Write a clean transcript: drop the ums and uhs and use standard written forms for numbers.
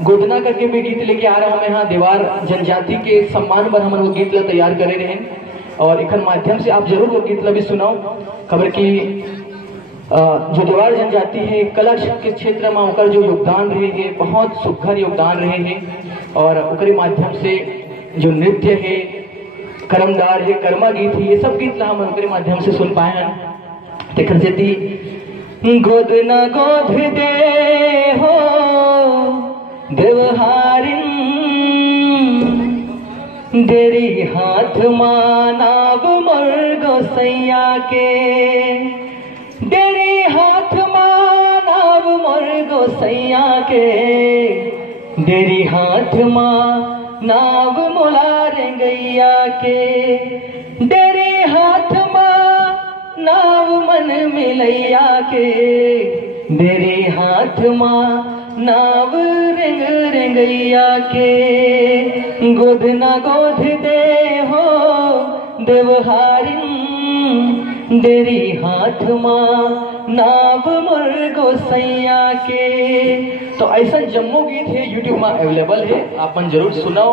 गोदना करके मैं गीत लेके आ रहा हूँ। मैं यहाँ देवार जनजाति के सम्मान पर हम लोग गीत तैयार करे रहे और एक माध्यम से आप जरूर लोग गीत भी सुनाओ। खबर की जो देवार जनजाति है कला के क्षेत्र में उनका जो योगदान रहे है बहुत सुखर योगदान रहे हैं और उनके माध्यम से जो नृत्य है कर्मदार है कर्मा गीत है ये सब गीत हम उनके माध्यम से सुन पाए हैं। तेखर से गोदना गोद दे हो देवहारिन देरी हाथ मानाव मोर गोसैया के देरी हाथ मानाव मोर गोसैया के देरी हाथ मानाव मोला रेंगैया के देरी हाथ मानाव मन मिलैया के देरी हाथ नाव रेंग रेंगैया के गोदना गोद दे हो देवहारिन देरी हाथ नाव मोर गोसैया के। तो ऐसा जम्मू गीत है यूट्यूब में अवेलेबल है, आप जरूर सुनाओ।